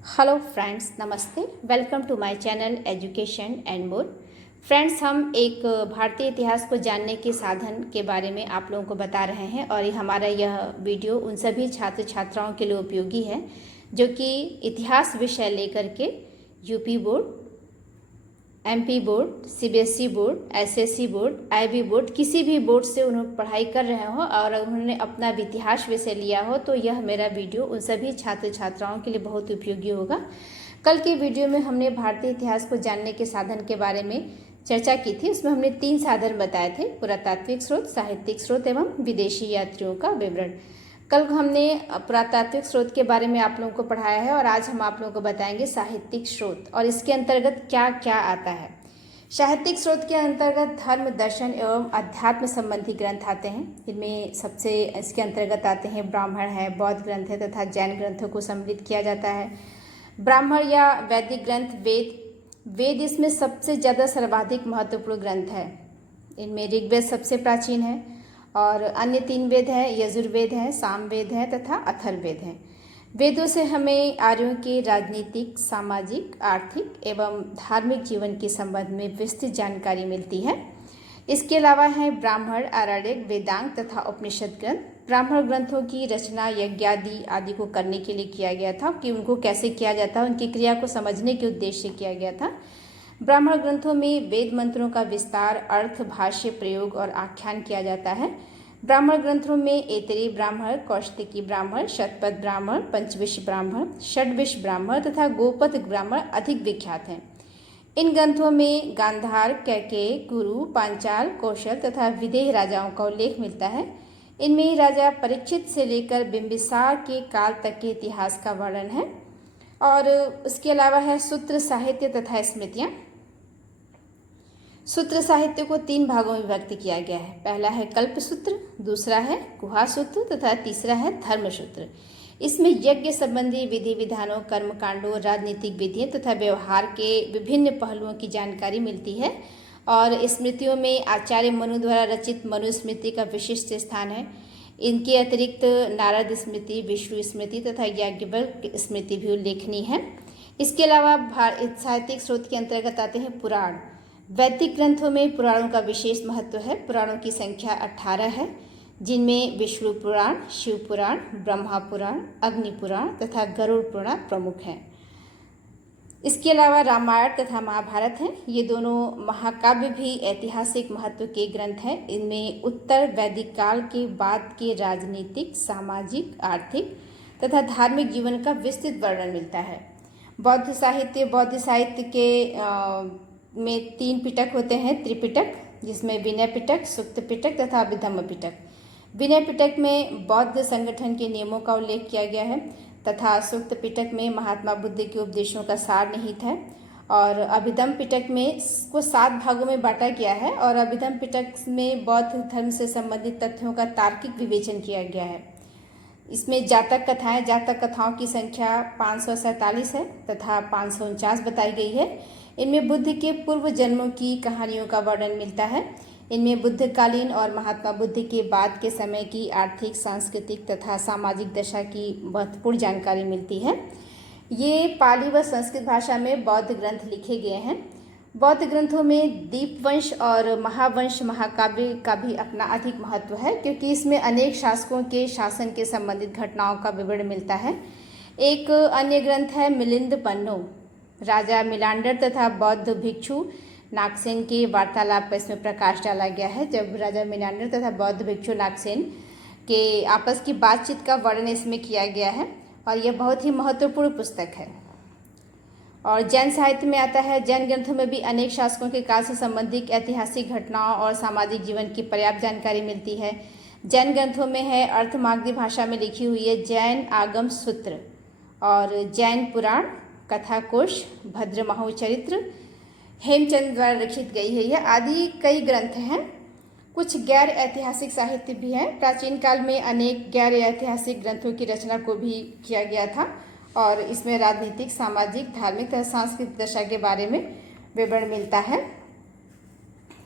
Hello friends, नमस्ते। Welcome to my channel education and more. Friends, हम एक भारतीय इतिहास को जानने के साधन के बारे में आप लोगों को बता रहे हैं और हमारा यह वीडियो उन सभी छात्र छात्राओं के लिए उपयोगी है जो कि इतिहास विषय लेकर के UP board, MP board, CBSE board, SSC board, IB board, किसी भी बोर्ड से उन्होंने पढ़ाई कर रहे हो और उन्होंने अपना इतिहास विषय लिया हो तो यह मेरा वीडियो उन सभी छात्र छात्राओं के लिए बहुत उपयोगी होगा। कल के वीडियो में हमने भारतीय इतिहास को जानने के साधन के बारे में चर्चा की थी। उसमें हमने 3 साधन बताए थे: पुरातात्विक स्रोत, साहित्यिक स्रोत एवं विदेशी यात्रियों का विवरण। कल हमने पुरातात्विक स्रोत के बारे में आप लोगों को पढ़ाया है और आज हम आप लोगों को बताएंगे साहित्यिक स्रोत और इसके अंतर्गत क्या क्या आता है। साहित्यिक स्रोत के अंतर्गत धर्म, दर्शन एवं अध्यात्म संबंधी ग्रंथ आते हैं। इनमें सबसे इसके अंतर्गत आते हैं ब्राह्मण है, बौद्ध ग्रंथ है तथा जैन ग्रंथों को सम्मिलित किया जाता है। ब्राह्मण या वैदिक ग्रंथ, वेद इसमें सबसे ज़्यादा सर्वाधिक महत्वपूर्ण ग्रंथ है। इनमें ऋग्वेद सबसे प्राचीन है और अन्य 3 वेद हैं, यजुर्वेद है, सामवेद है तथा अथर्ववेद है। वेदों से हमें आर्यों के राजनीतिक, सामाजिक, आर्थिक एवं धार्मिक जीवन के संबंध में विस्तृत जानकारी मिलती है। इसके अलावा है ब्राह्मण, आरण्यक, वेदांग तथा उपनिषद ग्रंथ। ब्राह्मण ग्रंथों की रचना यज्ञादि आदि को करने के लिए किया गया था कि उनको कैसे किया जाता है, उनकी क्रिया को समझने के उद्देश्य से किया गया था। ब्राह्मण ग्रंथों में वेद मंत्रों का विस्तार, अर्थ, भाष्य, प्रयोग और आख्यान किया जाता है। ब्राह्मण ग्रंथों में ऐतरेय ब्राह्मण, कौशिकी ब्राह्मण, शतपथ ब्राह्मण, पंचविश ब्राह्मण, षड्विश ब्राह्मण तथा गोपथ ब्राह्मण अधिक विख्यात हैं। इन ग्रंथों में गांधार, कैकेयी, कुरु, पांचाल, कौशल तथा विदेह राजाओं का उल्लेख मिलता है। इनमें राजा परीक्षित से लेकर बिंबिसार के काल तक के इतिहास का वर्णन है। और उसके अलावा है सूत्र साहित्य तथा स्मृतियाँ। सूत्र साहित्य को 3 भागों में विभक्त किया गया है। पहला है कल्प सूत्र, दूसरा है गुहा सूत्र तथा तीसरा है धर्म सूत्र। इसमें यज्ञ संबंधी विधि विधानों, कर्मकांडों, राजनीतिक विधियों तथा व्यवहार के विभिन्न पहलुओं की जानकारी मिलती है। और स्मृतियों में आचार्य मनु द्वारा रचित मनुस्मृति का विशिष्ट स्थान है। इनके अतिरिक्त नारद स्मृति, विष्णु स्मृति तथा याज्ञवल्क्य स्मृति भी उल्लेखनीय है। इसके अलावा साहित्यिक स्रोत के अंतर्गत आते हैं पुराण। वैदिक ग्रंथों में पुराणों का विशेष महत्व है। पुराणों की संख्या 18 है, जिनमें विष्णु पुराण, शिव पुराण, ब्रह्मा पुराण, अग्नि पुराण तथा गरुड़ पुराण प्रमुख हैं। इसके अलावा रामायण तथा महाभारत हैं। ये दोनों महाकाव्य भी ऐतिहासिक महत्व के ग्रंथ हैं। इनमें उत्तर वैदिक काल के बाद के राजनीतिक, सामाजिक, आर्थिक तथा धार्मिक जीवन का विस्तृत वर्णन मिलता है। बौद्ध साहित्य के में 3 पिटक होते हैं: त्रिपिटक, जिसमें विनय पिटक, सुक्त पिटक तथा अभिधम्म पिटक। विनय पिटक में बौद्ध संगठन के नियमों का उल्लेख किया गया है तथा सुक्त पिटक में महात्मा बुद्ध के उपदेशों का सार निहित है। और अभिधम्म पिटक में इसको 7 भागों में बांटा गया है और अभिधम्म पिटक में बौद्ध धर्म से संबंधित तथ्यों का तार्किक विवेचन किया गया है। इसमें जातक कथाओं की संख्या 547 है तथा 549 बताई गई है। इनमें बुद्ध के पूर्व जन्मों की कहानियों का वर्णन मिलता है। इनमें बुद्धकालीन और महात्मा बुद्ध के बाद के समय की आर्थिक, सांस्कृतिक तथा सामाजिक दशा की महत्वपूर्ण जानकारी मिलती है। ये पाली व संस्कृत भाषा में बौद्ध ग्रंथ लिखे गए हैं। बौद्ध ग्रंथों में दीपवंश और महावंश महाकाव्य का भी अपना अधिक महत्व है, क्योंकि इसमें अनेक शासकों के शासन के संबंधित घटनाओं का विवरण मिलता है। एक अन्य ग्रंथ है मिलिंद पन्नो। राजा मिलांडर तथा बौद्ध भिक्षु नागसेन के वार्तालाप पर इसमें प्रकाश डाला गया है। जब राजा मिलांडर तथा बौद्ध भिक्षु नागसेन के आपस की बातचीत का वर्णन इसमें किया गया है और यह बहुत ही महत्वपूर्ण पुस्तक है। और जैन साहित्य में आता है। जैन ग्रंथों में भी अनेक शासकों के काल से संबंधित ऐतिहासिक घटनाओं और सामाजिक जीवन की पर्याप्त जानकारी मिलती है। जैन ग्रंथों में है अर्थमागधी भाषा में लिखी हुई है जैन आगम सूत्र और जैन पुराण, कथाकोश, भद्रमहू चरित्र, हेमचंद द्वारा लिखित गई है यह आदि कई ग्रंथ हैं। कुछ गैर ऐतिहासिक साहित्य भी हैं। प्राचीन काल में अनेक गैर ऐतिहासिक ग्रंथों की रचना को भी किया गया था और इसमें राजनीतिक, सामाजिक, धार्मिक तथा सांस्कृतिक दशा के बारे में विवरण मिलता है।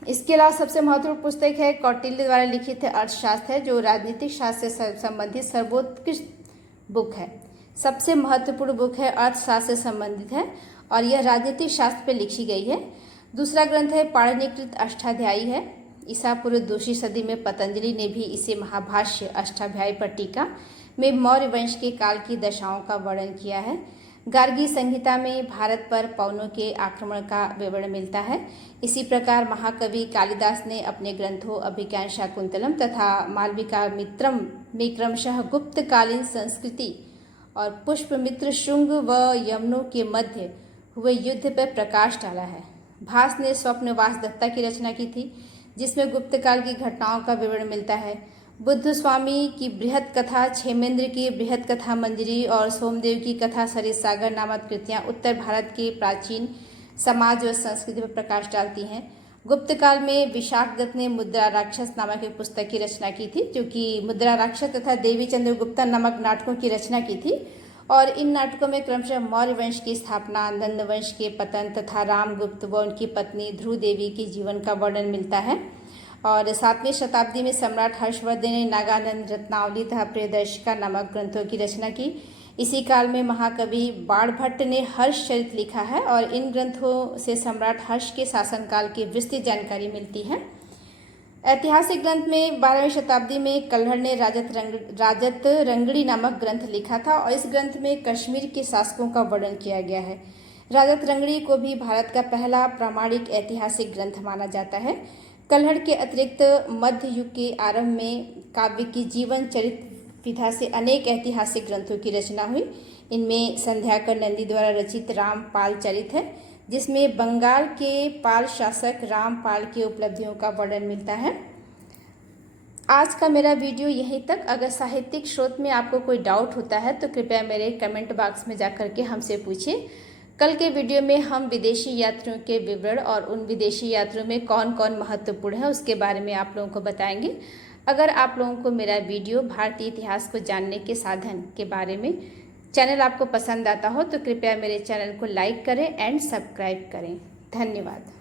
इसके अलावा सबसे महत्वपूर्ण पुस्तक है कौटिल्य द्वारा लिखित है अर्थशास्त्र है, जो राजनीतिक शास्त्र से संबंधित सर्वोत्कृष्ट बुक है। सबसे महत्वपूर्ण बुक है, अर्थशास्त्र से संबंधित है और यह राजनीतिक शास्त्र पर लिखी गई है। दूसरा ग्रंथ है पाणिनिकृत अष्टाध्यायी है। ईसा पूर्व 2वीं सदी में पतंजलि ने भी इसे महाभाष्य अष्टाध्यायी पर टीका में मौर्य वंश के काल की दशाओं का वर्णन किया है। गार्गी संहिता में भारत पर पवनों के आक्रमण का विवरण मिलता है। इसी प्रकार महाकवि कालिदास ने अपने ग्रंथों अभिज्ञान शाकुंतलम तथा मालविका मित्रम में क्रमशः गुप्तकालीन संस्कृति और पुष्पमित्र शुंग व यमनों के मध्य हुए युद्ध पर प्रकाश डाला है। भास ने स्वप्नवास दत्ता की रचना की थी, जिसमें गुप्तकाल की घटनाओं का विवरण मिलता है। बुद्ध स्वामी की बृहत कथा, क्षेमेंद्र की बृहत कथा मंजरी और सोमदेव की कथा सरित सागर नामक कृतियां उत्तर भारत के प्राचीन समाज व संस्कृति पर प्रकाश डालती हैं। गुप्तकाल में विशाख दत्त ने मुद्रा राक्षस नामक एक पुस्तक की रचना की थी, जो कि मुद्रा राक्षस तथा देवी चंद्रगुप्ता नामक नाटकों की रचना की थी और इन नाटकों में क्रमशः मौर्य वंश की स्थापना, नंद वंश के पतन तथा रामगुप्त व उनकी पत्नी ध्रुव देवी के जीवन का वर्णन मिलता है। और 7वीं शताब्दी में सम्राट हर्षवर्धन ने नागानंद, रत्नावली तथा प्रियदर्शिका नामक ग्रंथों की रचना की। इसी काल में महाकवि बाणभट्ट ने हर्ष चरित लिखा है और इन ग्रंथों से सम्राट हर्ष के शासनकाल की विस्तृत जानकारी मिलती है। ऐतिहासिक ग्रंथ में 12वीं शताब्दी में कल्हड़ ने राजत रंगड़ी नामक ग्रंथ लिखा था और इस ग्रंथ में कश्मीर के शासकों का वर्णन किया गया है। राजत रंगड़ी को भी भारत का पहला प्रामाणिक ऐतिहासिक ग्रंथ माना जाता है। कल्हड़ के अतिरिक्त मध्य युग के आरंभ में काव्य की जीवन चरित्र विधा से अनेक ऐतिहासिक ग्रंथों की रचना हुई। इनमें संध्याकर नंदी द्वारा रचित रामपाल चरित है, जिसमें बंगाल के पाल शासक रामपाल की उपलब्धियों का वर्णन मिलता है। आज का मेरा वीडियो यहीं तक। अगर साहित्यिक स्रोत में आपको कोई डाउट होता है तो कृपया मेरे कमेंट बॉक्स में जाकर के हमसे पूछिए। कल के वीडियो में हम विदेशी यात्रियों के विवरण और उन विदेशी यात्रियों में कौन कौन महत्वपूर्ण है उसके बारे में आप लोगों को बताएंगे। अगर आप लोगों को मेरा वीडियो भारतीय इतिहास को जानने के साधन के बारे में चैनल आपको पसंद आता हो तो कृपया मेरे चैनल को लाइक करें एंड सब्सक्राइब करें। धन्यवाद।